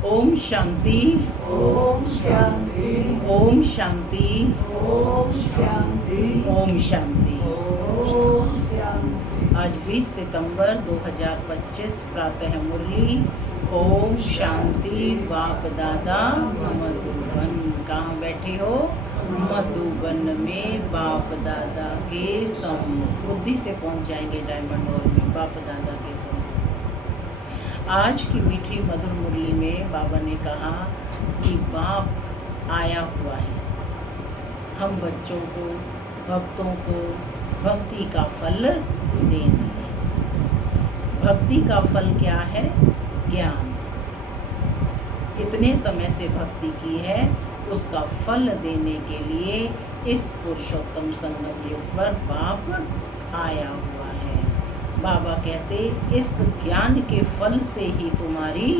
ओम शांति। ओम शांति। ओम शांति। ओम शांति। ओम शांति। ओम शांति। आज 20 सितंबर 2025 प्रातः मुरली। ओम शांति। बाप दादा मधुबन। कहाँ बैठे हो? मधुबन में बाप दादा के सम्मुख। बुद्धि से पहुंच जाएंगे डायमंड हॉल में बाप दादा के सम्मुख। आज की मीठी मधुर मुरली में बाबा ने कहा कि बाप आया हुआ है हम बच्चों को, भक्तों को भक्ति का फल देने। भक्ति का फल क्या है? ज्ञान। इतने समय से भक्ति की है, उसका फल देने के लिए इस पुरुषोत्तम संगम युग पर बाप आया हुआ है। बाबा कहते इस ज्ञान के फल से ही तुम्हारी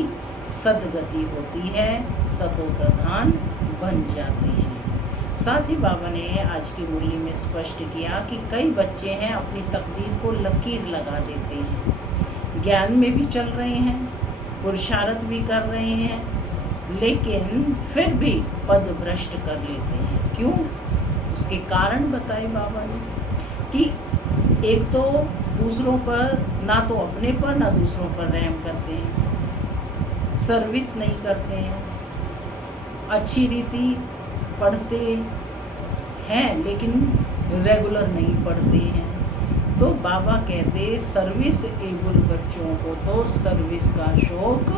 सद्गति होती है, सतो प्रधान बन जाते हैं। साथ ही बाबा ने आज की मुरली में स्पष्ट किया कि कई बच्चे हैं अपनी तकदीर को लकीर लगा देते हैं, ज्ञान में भी चल रहे हैं, पुरुषार्थ भी कर रहे हैं, लेकिन फिर भी पद भ्रष्ट कर लेते हैं। क्यों? उसके कारण बताए बाबा ने कि एक तो दूसरों पर, ना तो अपने पर ना दूसरों पर रहम करते हैं, सर्विस नहीं करते हैं, अच्छी रीति पढ़ते हैं लेकिन रेगुलर नहीं पढ़ते हैं। तो बाबा कहते सर्विस एबल बच्चों को तो सर्विस का शौक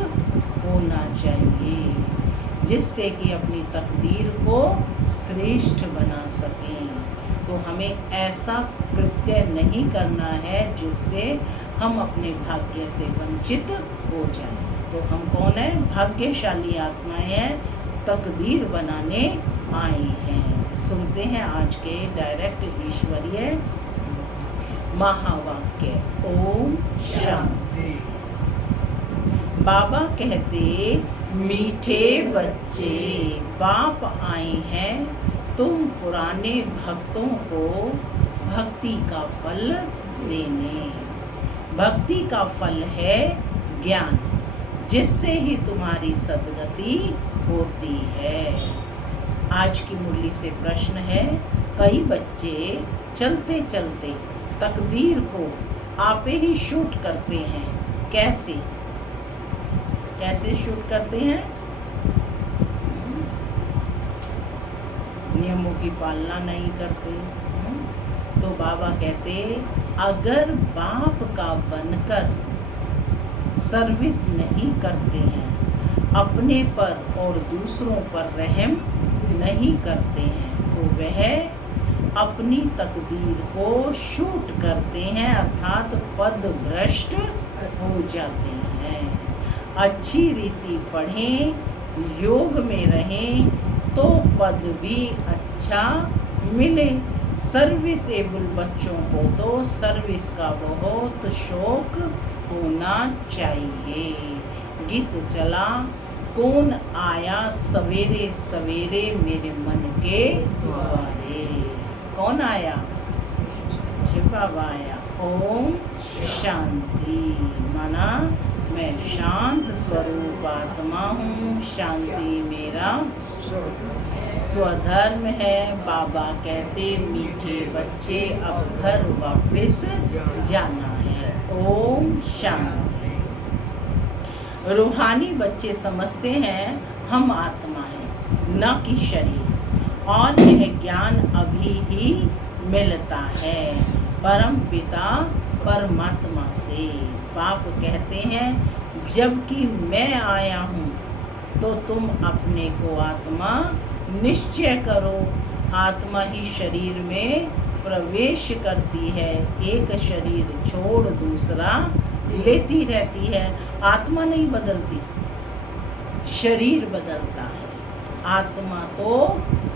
होना चाहिए, जिससे कि अपनी तकदीर को श्रेष्ठ बना सकें। तो हमें ऐसा कृत्य नहीं करना है जिससे हम अपने भाग्य से वंचित हो जाएं। तो हम कौन है? भाग्यशाली आत्माएं हैं, तकदीर बनाने आए हैं। सुनते हैं आज के डायरेक्ट ईश्वरीय महावाक्य। ओम शांति। बाबा कहते मीठे बच्चे, बाप आए हैं तुम पुराने भक्तों को भक्ति का फल देने। भक्ति का फल है ज्ञान, जिससे ही तुम्हारी सद्गति होती है। आज की मुरली से प्रश्न है, कई बच्चे चलते चलते तकदीर को आपे ही शूट करते हैं। कैसे कैसे शूट करते हैं? नियमों की पालना नहीं करते। तो बाबा कहते अगर बाप का बनकर सर्विस नहीं करते हैं, अपने पर और दूसरों पर रहम नहीं करते हैं, तो वह अपनी तकदीर को शूट करते हैं, अर्थात पद भ्रष्ट हो जाते हैं। अच्छी रीति पढ़ें, योग में रहें तो पद भी अच्छा मिले। सर्विस एबल बच्चों को तो सर्विस का बहुत शौक होना चाहिए। गीत चला, कौन आया सवेरे सवेरे मेरे मन के द्वारे। कौन आया? शिव बाबा आया। ओम शांति माना मैं शांत स्वरूप आत्मा हूँ, शांति मेरा स्वधर्म है। बाबा कहते मीठे बच्चे अब घर वापस जाना है। ओम शांति। रूहानी बच्चे समझते हैं हम आत्मा हैं, न कि शरीर, और यह ज्ञान अभी ही मिलता है परम पिता परमात्मा से। बाप कहते हैं जबकि मैं आया हूँ तो तुम अपने को आत्मा निश्चय करो। आत्मा ही शरीर में प्रवेश करती है, एक शरीर छोड़ दूसरा लेती रहती है। आत्मा नहीं बदलती, शरीर बदलता है। आत्मा तो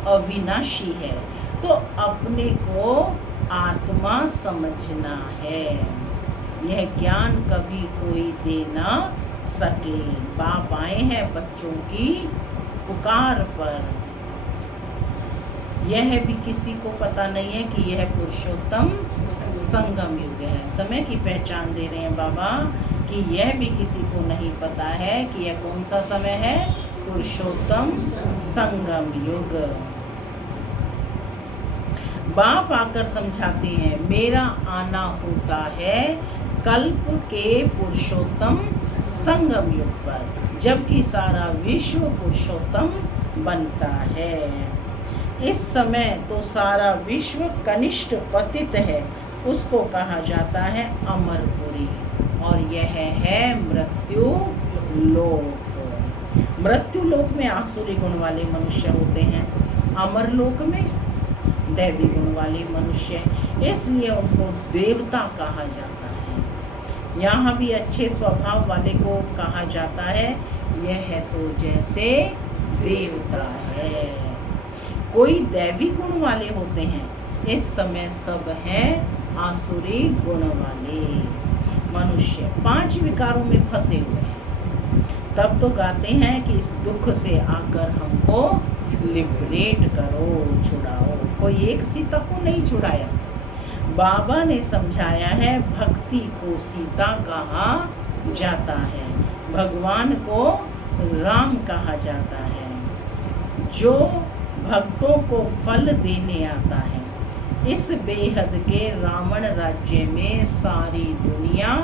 अविनाशी है, तो अपने को आत्मा समझना है। यह ज्ञान कभी कोई दे ना सके। बाप आए हैं बच्चों की पुकार पर। यह भी किसी को पता नहीं है कि यह पुरुषोत्तम संगम युग है। समय की पहचान दे रहे हैं बाबा कि यह भी किसी को नहीं पता है कि यह कौन सा समय है, पुरुषोत्तम संगम युग। बाप आकर समझाते हैं, मेरा आना होता है कल्प के पुरुषोत्तम संगम युग पर, जबकि सारा विश्व पुरुषोत्तम बनता है। इस समय तो सारा विश्व कनिष्ठ पतित है, उसको कहा जाता है अमरपुरी, और यह है मृत्यु लोक। मृत्यु लोक में आसुरी गुण वाले मनुष्य होते हैं, अमर लोक में दैवी गुण वाले मनुष्य, इसलिए उनको देवता कहा जाता है। यहाँ भी अच्छे स्वभाव वाले को कहा जाता है, यह तो जैसे देवता है। कोई दैवी गुण वाले होते हैं, इस समय सब हैं आसुरी गुण वाले मनुष्य, 5 विकारों में फंसे हुए हैं। तब तो गाते हैं कि इस दुख से आकर हमको लिबरेट करो, छुड़ाओ। कोई एक सीता को नहीं छुड़ाया। बाबा ने समझाया है, भक्ति को सीता कहा जाता है, भगवान को राम कहा जाता है, जो भक्तों को फल देने आता है। इस बेहद के रावण राज्य में सारी दुनिया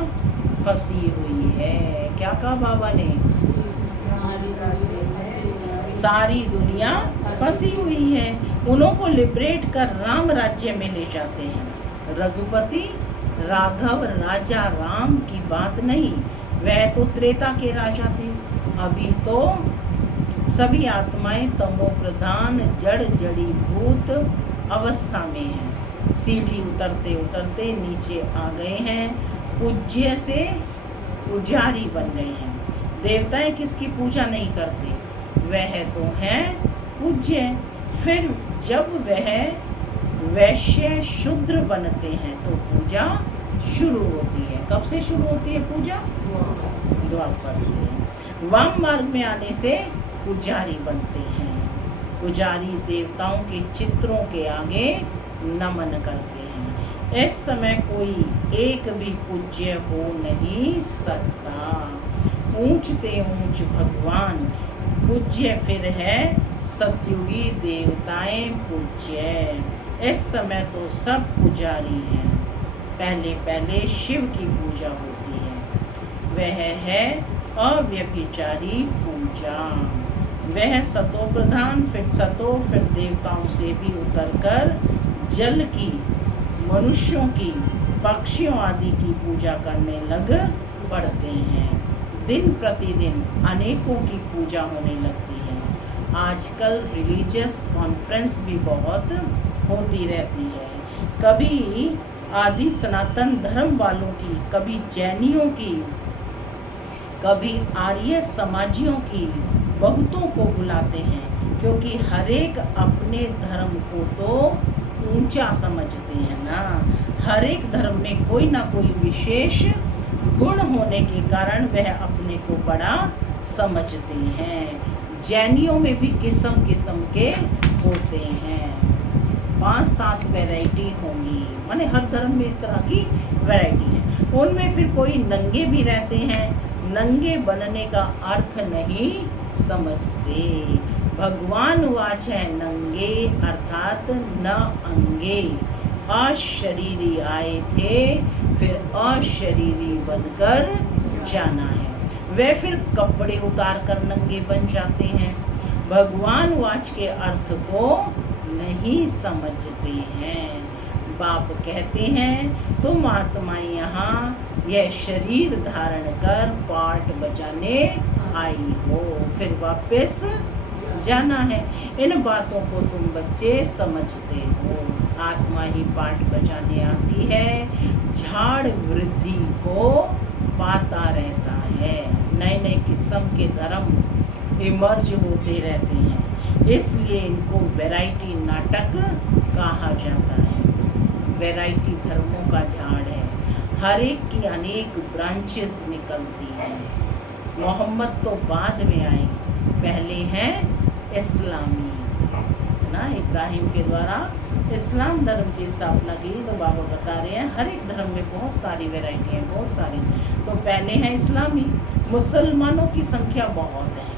फंसी हुई है। क्या कहा बाबा ने? सारी दुनिया फंसी हुई है। उनको लिबरेट कर राम राज्य में ले जाते हैं। रघुपति राघव राजा राम की बात नहीं, वह तो त्रेता के राजा थे। अभी तो सभी आत्माएं तमो प्रधान जड़ जड़ीभूत अवस्था में हैं। सीढ़ी उतरते उतरते नीचे आ गए हैं, पूज्य से पुजारी बन गए हैं। देवताएं किसकी पूजा नहीं करते, वह तो हैं पूज्य। फिर जब वह वैश्य शूद्र बनते हैं तो पूजा शुरू होती है। कब से शुरू होती है पूजा? द्वापर से। वाम मार्ग में आने से पुजारी बनते हैं। पुजारी देवताओं के चित्रों के आगे नमन करते हैं। इस समय कोई एक भी पूज्य हो नहीं सकता। ऊंचते ऊंच भगवान पूज्य, फिर है सतयुगी देवताएं पूज्य। इस समय तो सब पुजारी हैं। पहले पहले शिव की पूजा होती है, वह है अव्यभिचारी पूजा। वह सतो प्रधान, फिर सतो, फिर देवताओं से भी उतरकर जल की, मनुष्यों की, पक्षियों आदि की पूजा करने लग पड़ते हैं। दिन प्रतिदिन अनेकों की पूजा होने लगती है। आजकल रिलीजियस कॉन्फ्रेंस भी बहुत होती रहती है। कभी आदि सनातन धर्म वालों की, कभी जैनियों की, कभी आर्य समाजियों की, बहुतों को बुलाते हैं, क्योंकि हर एक अपने धर्म को तो ऊंचा समझते हैं ना। हर एक धर्म में कोई ना कोई विशेष गुण होने के कारण वह अपने को बड़ा समझते हैं। जैनियों में भी किस्म किस्म के होते हैं, 5-7 वैरायटी होंगी, माने हर धर्म में इस तरह की वैरायटी है। उनमें फिर कोई नंगे भी रहते हैं, नंगे बनने का अर्थ नहीं समझते। भगवान वाच है नंगे अर्थात न अंगे। अशरीरी आए थे, फिर अशरीरी बनकर जाना है। वे फिर कपड़े उतार कर नंगे बन जाते हैं। भगवान वाच के अर्थ को नहीं समझते हैं। बाप कहते हैं तुम आत्माएं यहाँ यह शरीर धारण कर पार्ट बजाने आई हो, फिर वापस जाना है। इन बातों को तुम बच्चे समझते हो। आत्मा ही पार्ट बजाने आती है, झाड़ वृद्धि को पाता रहता है। नए नए किस्म के धर्म इमर्ज होते रहते हैं, इसलिए इनको वैरायटी नाटक कहा जाता है। वैरायटी धर्मों का झाड़ है, हर एक की अनेक ब्रांचेस निकलती हैं। मोहम्मद तो बाद में आए, पहले हैं इस्लामी। ना, इब्राहिम के द्वारा इस्लाम धर्म की स्थापना की। तो बाबा बता रहे हैं हर एक धर्म में बहुत सारी वैरायटी हैं, बहुत सारी। तो पहले है इस्लामी। मुसलमानों की संख्या बहुत है।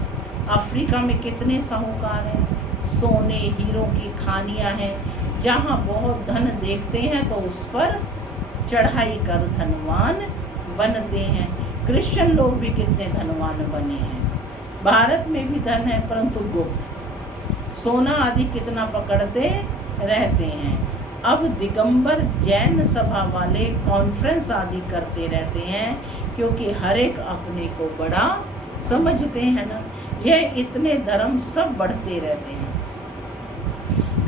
अफ्रीका में कितने साहूकार हैं, सोने हीरो की खानियां हैं, जहाँ बहुत धन देखते हैं तो उस पर चढ़ाई कर धनवान बनते हैं। क्रिश्चियन लोग भी कितने धनवान बने हैं। भारत में भी धन है परंतु गुप्त। सोना आदि कितना पकड़ते रहते हैं। अब दिगंबर जैन सभा वाले कॉन्फ्रेंस आदि करते रहते हैं, क्योंकि हर एक अपने को बड़ा समझते हैं ना। यह इतने धर्म सब बढ़ते रहते हैं,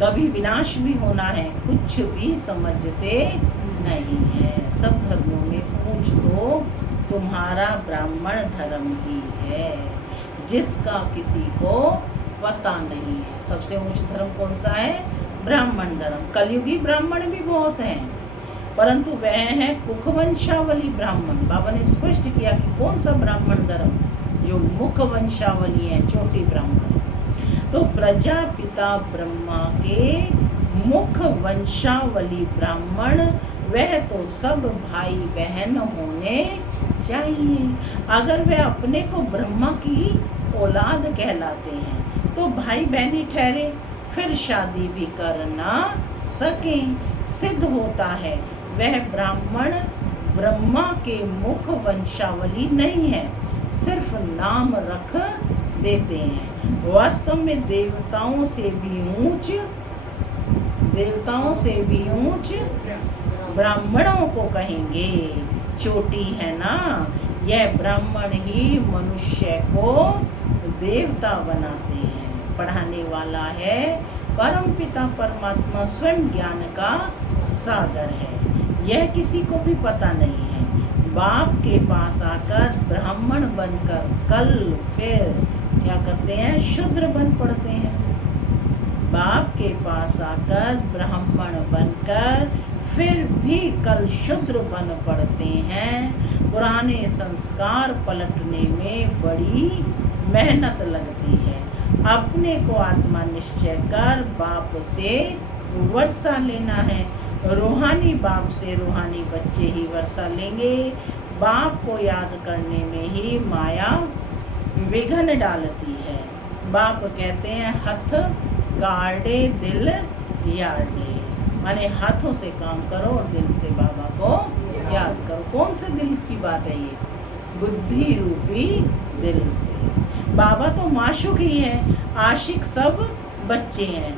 कभी विनाश भी होना है, कुछ भी समझते नहीं है। सब धर्मों में ऊंच तो तुम्हारा ब्राह्मण धर्म ही है, जिसका किसी को पता नहीं है। सबसे ऊंच धर्म कौन सा है? ब्राह्मण धर्म। कलयुगी ब्राह्मण भी बहुत हैं, परंतु वह है कुखवंशावली ब्राह्मण। बाबा ने स्पष्ट किया कि कौन सा ब्राह्मण धर्म, जो मुख वंशावली है, छोटी ब्राह्मण। तो प्रजापिता ब्रह्मा के मुख वंशावली ब्राह्मण, वह तो सब भाई बहन होने चाहिए। अगर वे अपने को ब्रह्मा की औलाद कहलाते हैं तो भाई बहनी ठहरे, फिर शादी भी कर ना सके। सिद्ध होता है वह ब्राह्मण ब्रह्मा के मुख वंशावली नहीं है, सिर्फ नाम रख देते हैं। वास्तव में देवताओं से भी ऊंच ब्राह्मणों को कहेंगे। चोटी है ना, यह ब्राह्मण ही मनुष्य को देवता बनाते हैं। पढ़ाने वाला है परमपिता परमात्मा, स्वयं ज्ञान का सागर है। यह किसी को भी पता नहीं है। बाप के पास आकर ब्राह्मण बनकर कल फिर क्या करते हैं? शूद्र बन पड़ते हैं। बाप के पास आकर ब्राह्मण बनकर फिर भी कल शूद्र बन पड़ते हैं। पुराने संस्कार पलटने में बड़ी मेहनत लगती है। अपने को आत्मा निश्चय कर बाप से वर्षा लेना है। रूहानी बाप से रूहानी बच्चे ही वर्षा लेंगे। बाप को याद करने में ही माया विघ्न डालती है। बाप कहते हैं हथ गाड़े दिल याडे, माने हाथों से काम करो और दिल से बाबा को याद करो। कौन से दिल की बात है ये? बुद्धि रूपी दिल से। बाबा तो माशूक ही है, आशिक सब बच्चे हैं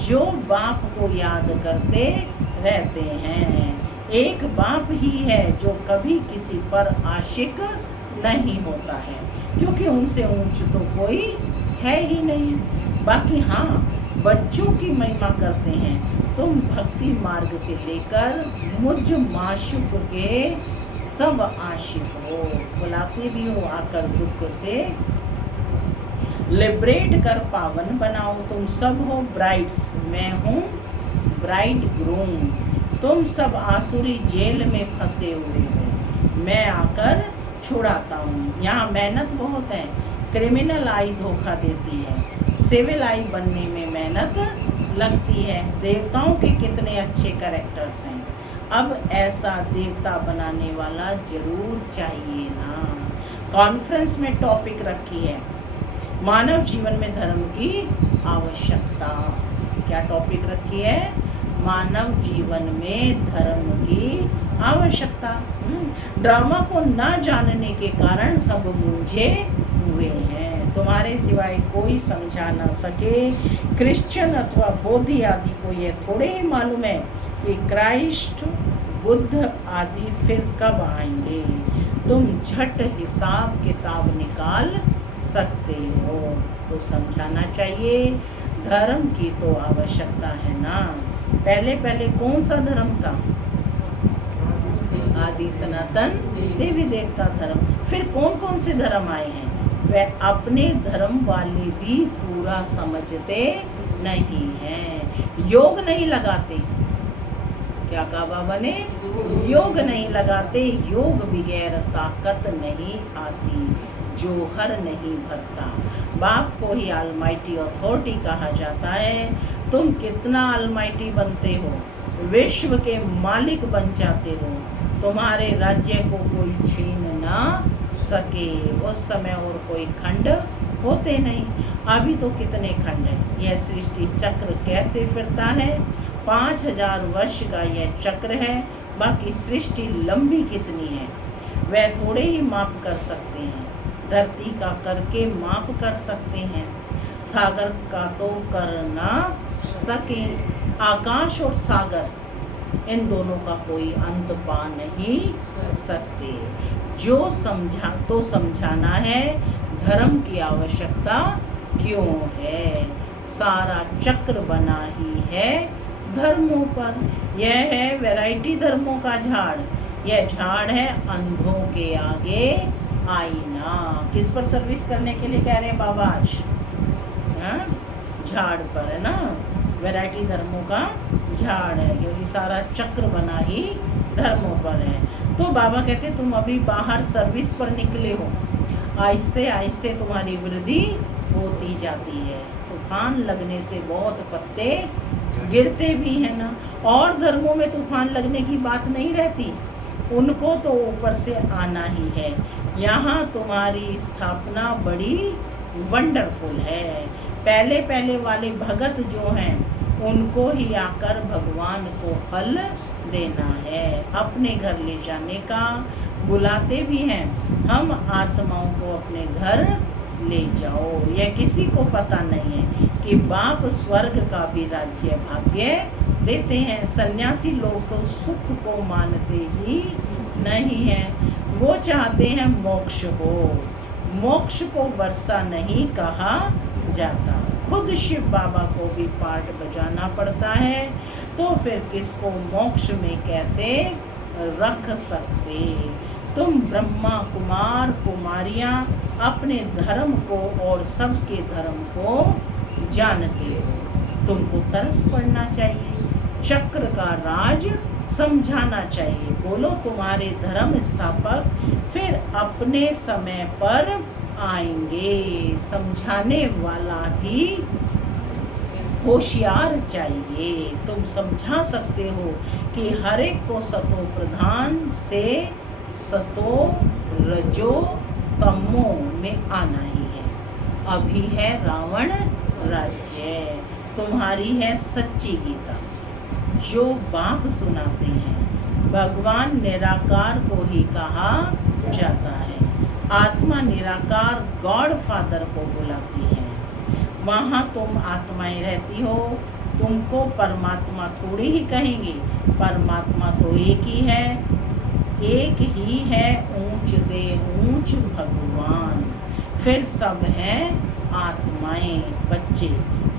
जो बाप को याद करते रहते हैं। एक बाप ही है जो कभी किसी पर आशिक नहीं होता है, क्योंकि उनसे ऊंच तो कोई है ही नहीं। बाकी हाँ, बच्चों की महिमा करते हैं। तुम भक्ति मार्ग से लेकर मुझ माशूक के सब आशिक हो, बुलाते भी हो आकर दुख से लिबरेट कर पावन बनाओ। तुम सब हो ब्राइड्स, मैं हूँ ब्राइड ग्रूम। तुम सब आसुरी जेल में फंसे हुए हो, मैं आकर छुड़ाता हूँ। यहाँ मेहनत बहुत है। क्रिमिनल आई धोखा देती है, सिविल आई बनने में मेहनत लगती है। देवताओं के कितने अच्छे कैरेक्टर्स हैं। अब ऐसा देवता बनाने वाला जरूर चाहिए ना। कॉन्फ्रेंस में टॉपिक रखी है मानव जीवन में धर्म की आवश्यकता। क्या टॉपिक रखी है? मानव जीवन में धर्म की आवश्यकता। ड्रामा को न जानने के कारण सब मूंझे हुए हैं। तुम्हारे सिवाय कोई समझा न सके। क्रिश्चियन अथवा बौद्ध आदि को यह थोड़े ही मालूम है कि क्राइस्ट बुद्ध आदि फिर कब आएंगे। तुम झट हिसाब किताब निकाल सकते हो। तो समझाना चाहिए, धर्म की तो आवश्यकता है ना। पहले पहले कौन सा धर्म था? आदि सनातन देवी देवता धर्म। फिर कौन कौन से धर्म आए हैं? वह अपने धर्म वाले भी पूरा समझते नहीं हैं, योग नहीं लगाते। क्या कहा बाबा ने? योग नहीं लगाते। योग बगैर ताकत नहीं आती, जोहर नहीं भरता। बाप को ही ऑलमाइटी अथॉरिटी कहा जाता है। तुम कितना ऑलमाइटी बनते हो, विश्व के मालिक बन जाते हो, तुम्हारे राज्य को कोई छीन ना सके। उस समय और कोई खंड होते नहीं। अभी तो कितने खंड हैं। यह सृष्टि चक्र कैसे फिरता है? 5000 वर्ष का यह चक्र है। बाकी सृष्टि लंबी कितनी है वह थोड़े ही माप कर सकते हैं। धरती का करके माप कर सकते हैं, सागर का तो कर ना सके। आकाश और सागर इन दोनों का कोई अंत पा नहीं सकते। जो समझा तो समझाना है धर्म की आवश्यकता क्यों है। सारा चक्र बना ही है धर्मों पर। यह है वैरायटी धर्मों का झाड़। यह झाड़ है अंधों के आगे आईना। किस पर सर्विस करने के लिए कह रहे हैं बाबा आज? झाड़ पर है ना, वैरायटी धर्मों का झाड़ है, क्योंकि सारा चक्र बना ही धर्मों पर है। तो बाबा कहते तुम अभी बाहर सर्विस पर निकले हो, आहिस्ते आहिस्ते तुम्हारी वृद्धि होती जाती है। तूफान लगने से बहुत पत्ते गिरते भी हैं ना। और धर्मों में तूफान लगने की बात नहीं रहती, उनको तो ऊपर से आना ही है। यहाँ तुम्हारी स्थापना बड़ी वंडरफुल है। पहले पहले वाले भगत जो हैं उनको ही आकर भगवान को फल देना है, अपने घर ले जाने का बुलाते भी हैं। हम आत्माओं को अपने घर ले जाओ। यह किसी को पता नहीं है कि बाप स्वर्ग का भी राज्य भाग्य देते हैं। सन्यासी लोग तो सुख को मानते ही नहीं हैं, वो चाहते हैं मोक्ष हो। मोक्ष को वर्षा नहीं कहा जाता। खुद शिव बाबा को भी पाठ बजाना पड़ता है, तो फिर किसको मोक्ष में कैसे रख सकते। तुम ब्रह्मा कुमार कुमारियाँ अपने धर्म को और सबके धर्म को जानते हो। तुमको तरस पड़ना चाहिए, चक्र का राज समझाना चाहिए। बोलो तुम्हारे धर्म स्थापक फिर अपने समय पर आएंगे। समझाने वाला भी होशियार चाहिए। तुम समझा सकते हो कि हर एक को सतो प्रधान से सतो रजो तमो में आना ही है। अभी है रावण राज्य, तुम्हारी है सच्ची गीता जो बाप सुनाते हैं। भगवान निराकार को ही कहा जाता है। आत्मा निराकार गॉड फादर को बुलाती है। वहाँ तुम आत्माएं रहती हो, तुमको परमात्मा थोड़ी ही कहेंगे। परमात्मा तो एक ही है, एक ही है। ऊंच दे ऊंच भगवान, फिर सब हैं आत्माएं बच्चे।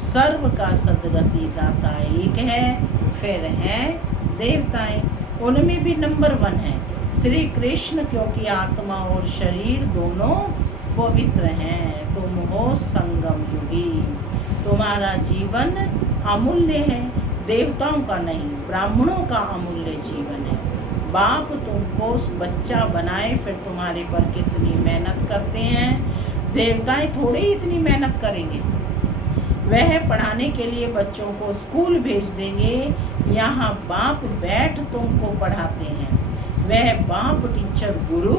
सर्व का सदगति दाता एक है, फिर हैं देवताएं, उनमें भी नंबर 1 है श्री कृष्ण, क्योंकि आत्मा और शरीर दोनों पवित्र हैं। तुम हो संगम युगी, तुम्हारा जीवन अमूल्य है। देवताओं का नहीं, ब्राह्मणों का अमूल्य जीवन है। बाप तुमको बच्चा बनाए फिर तुम्हारे पर कितनी मेहनत करते हैं। देवताएं थोड़े ही इतनी मेहनत करेंगे। वह पढ़ाने के लिए बच्चों को स्कूल भेज देंगे, यहाँ बाप बैठ तुमको पढ़ाते हैं। वह बाप टीचर गुरु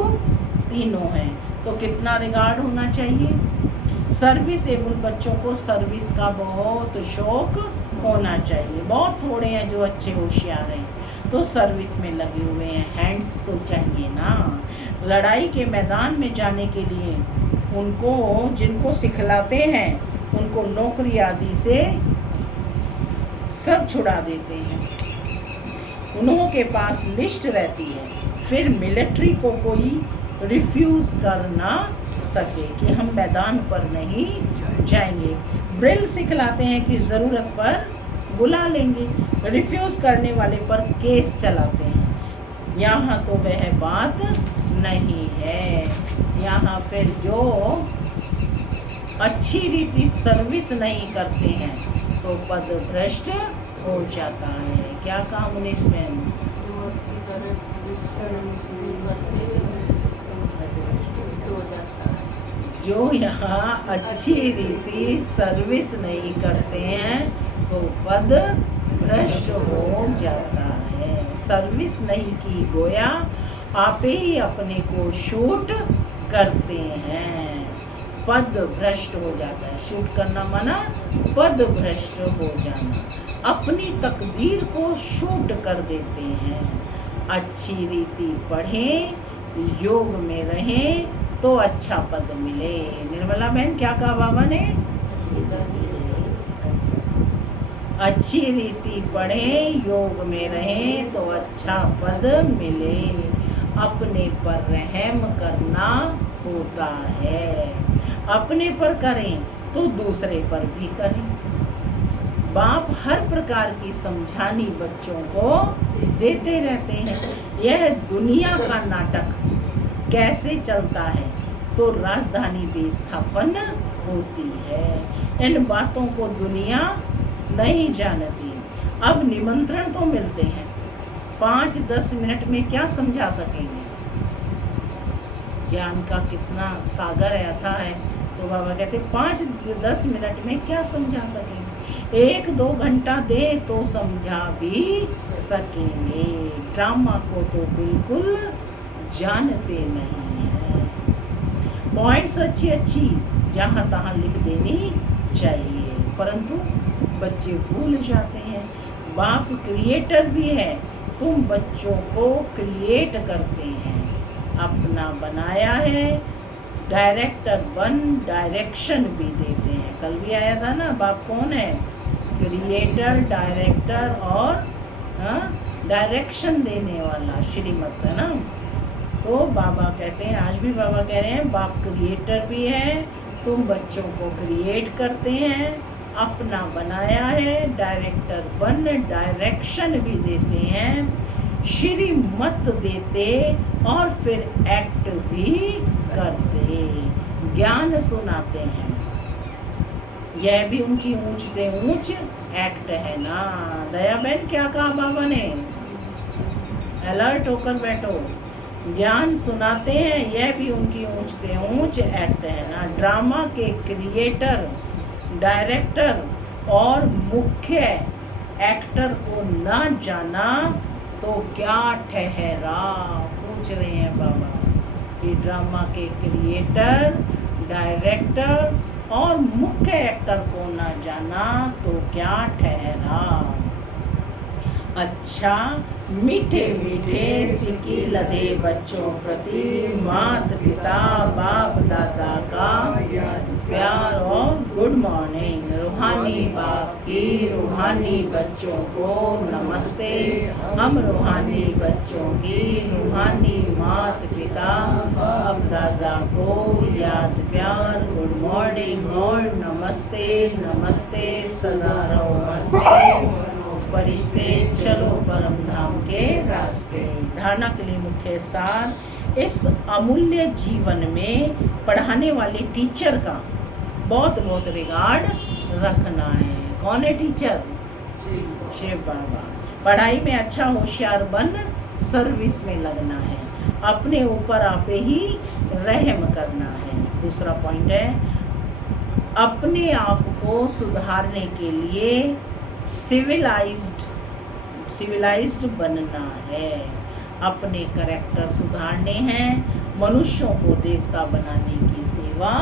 तीनों हैं, तो कितना रिगार्ड होना चाहिए। सर्विस एबल बच्चों को सर्विस का बहुत शौक होना चाहिए। बहुत थोड़े हैं जो अच्छे होशियार हैं, तो सर्विस में लगे हुए हैं। हैंड्स तो चाहिए ना। लड़ाई के मैदान में जाने के लिए उनको जिनको सिखलाते हैं उनको नौकरी आदि से सब छुड़ा देते हैं। उन्हों के पास लिस्ट रहती है, फिर मिलिट्री को कोई रिफ्यूज कर ना सके कि हम मैदान पर नहीं जाएंगे। ब्रिल सिखलाते हैं कि ज़रूरत पर बुला लेंगे, रिफ्यूज करने वाले पर केस चलाते हैं। यहाँ तो वह बात नहीं है। यहाँ फिर जो अच्छी रीति सर्विस नहीं करते हैं तो पद भ्रष्ट हो जाता है। क्या कहा मुनीष बहन? जो यहाँ अच्छी रीति सर्विस नहीं करते हैं तो पद भ्रष्ट हो जाता है। सर्विस नहीं की गोया आप ही अपने को शूट करते हैं, पद भ्रष्ट हो जाता है। शूट करना माना पद भ्रष्ट हो जाना, अपनी तकदीर को शूट कर देते हैं। अच्छी रीति पढ़ें, योग में रहें तो अच्छा पद मिले। निर्मला बहन क्या कहा बाबा ने? अच्छी रीति पढ़ें, योग में रहें तो अच्छा पद मिले। अपने पर रहम करना होता है, अपने पर करें तो दूसरे पर भी करें। बाप हर प्रकार की समझानी बच्चों को देते रहते हैं। यह दुनिया का नाटक कैसे चलता है तो राजधानी विस्थापन होती है। इन बातों को दुनिया नहीं जानती। अब निमंत्रण तो मिलते हैं, 5-10 मिनट में क्या समझा सकेंगे? ज्ञान का कितना सागर आता है। तो बाबा कहते 5-10 मिनट में क्या समझा सकेंगे? 1-2 घंटा दे तो समझा भी सकेंगे। ड्रामा को तो बिल्कुल जानते नहीं हैं। पॉइंट्स अच्छी जहाँ तहाँ लिख देनी चाहिए, परंतु बच्चे भूल जाते हैं। बाप क्रिएटर भी है, तुम बच्चों को क्रिएट करते हैं। अपना बनाया है, डायरेक्टर बन डायरेक्शन भी देते हैं। कल भी आया था ना, बाप कौन है? क्रिएटर, डायरेक्टर और डायरेक्शन देने वाला श्रीमत है ना। तो बाबा कहते हैं, आज भी बाबा कह रहे हैं, बाप क्रिएटर भी है, तुम बच्चों को क्रिएट करते हैं। अपना बनाया है, डायरेक्टर बन डायरेक्शन भी देते हैं, श्रीमत देते और फिर एक्ट भी करते, ज्ञान सुनाते हैं। यह भी उनकी ऊंच से ऊंच एक्ट है ना। दया बहन क्या कहा बाबा ने? अलर्ट होकर बैठो। ज्ञान सुनाते हैं, यह भी उनकी ऊंच से ऊंच एक्ट है ना। ड्रामा के क्रिएटर, डायरेक्टर और मुख्य एक्टर को ना जाना तो क्या ठहरा? पूछ रहे हैं बाबा कि ड्रामा के क्रिएटर, डायरेक्टर और मुख्य एक्टर को ना जाना तो क्या ठहरा? अच्छा मीठे मीठे सिक्की लदे बच्चों प्रति माता पिता बाप दादा का प्यार और गुड मॉर्निंग। रूहानी बाप की रूहानी बच्चों को नमस्ते। हम रूहानी बच्चों की रूहानी माता पिता बाप दादा को याद प्यार गुड मॉर्निंग और नमस्ते नमस्ते। सदा रहो मस्ते फरिश्ते, चलो परम धाम के रास्ते। धारणा के लिए मुख्य सार, इस अमूल्य जीवन में पढ़ाने वाले टीचर का बहुत बहुत रिगार्ड रखना है। कौन है टीचर? शिव बाबा। पढ़ाई में अच्छा होशियार बन सर्विस में लगना है, अपने ऊपर आपे ही रहम करना है। दूसरा पॉइंट है, अपने आप को सुधारने के लिए सिविलाइज्ड बनना है। अपने करैक्टर सुधारने हैं, मनुष्यों को देवता बनाने की सेवा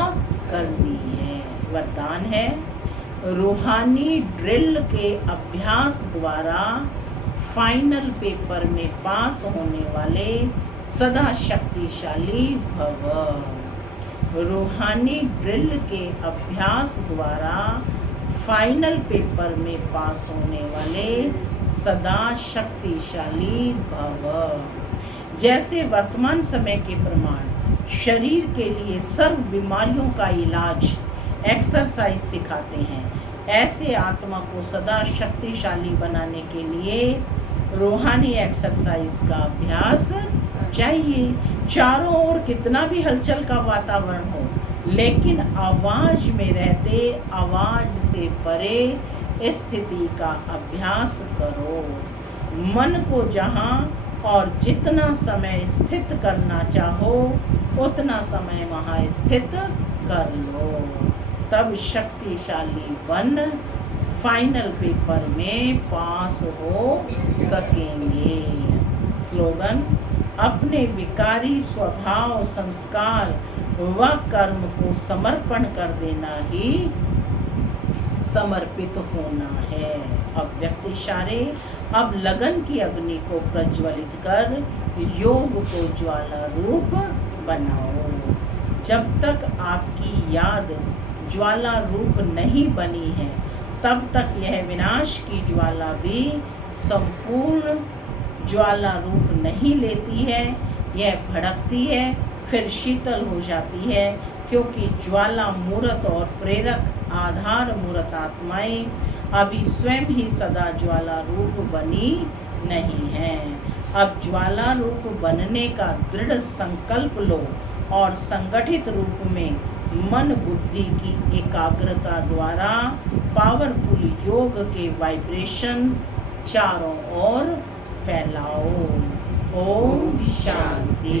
करनी है। वरदान है, रूहानी ड्रिल के अभ्यास द्वारा फाइनल पेपर में पास होने वाले सदा शक्तिशाली भव। रूहानी ड्रिल के अभ्यास द्वारा फाइनल पेपर में पास होने वाले सदा शक्तिशाली भव। जैसे वर्तमान समय के प्रमाण शरीर के लिए सर्व बीमारियों का इलाज एक्सरसाइज सिखाते हैं, ऐसे आत्मा को सदा शक्तिशाली बनाने के लिए रूहानी एक्सरसाइज का अभ्यास चाहिए। चारों ओर कितना भी हलचल का वातावरण हो, लेकिन आवाज में रहते आवाज से परे स्थिति का अभ्यास करो। मन को जहाँ और जितना समय स्थित करना चाहो उतना समय वहाँ स्थित कर लो, तब शक्तिशाली बन फाइनल पेपर में पास हो सकेंगे। स्लोगन, अपने विकारी स्वभाव, संस्कार व कर्म को समर्पण कर देना ही समर्पित होना है। अब व्यक्त इशारे, अब लगन की अग्नि को प्रज्वलित कर योग को ज्वाला रूप बनाओ। जब तक आपकी याद ज्वाला रूप नहीं बनी है, तब तक यह विनाश की ज्वाला भी संपूर्ण ज्वाला रूप नहीं लेती है। यह भड़कती है, फिर शीतल हो जाती है, क्योंकि ज्वाला मूर्त और प्रेरक आधार मूर्त आत्माएं अभी स्वयं ही सदा ज्वाला रूप बनी नहीं है। अब ज्वाला रूप बनने का दृढ़ संकल्प लो और संगठित रूप में मन बुद्धि की एकाग्रता द्वारा पावरफुल योग के वाइब्रेशंस चारों ओर फैलाओ। ओम शांति।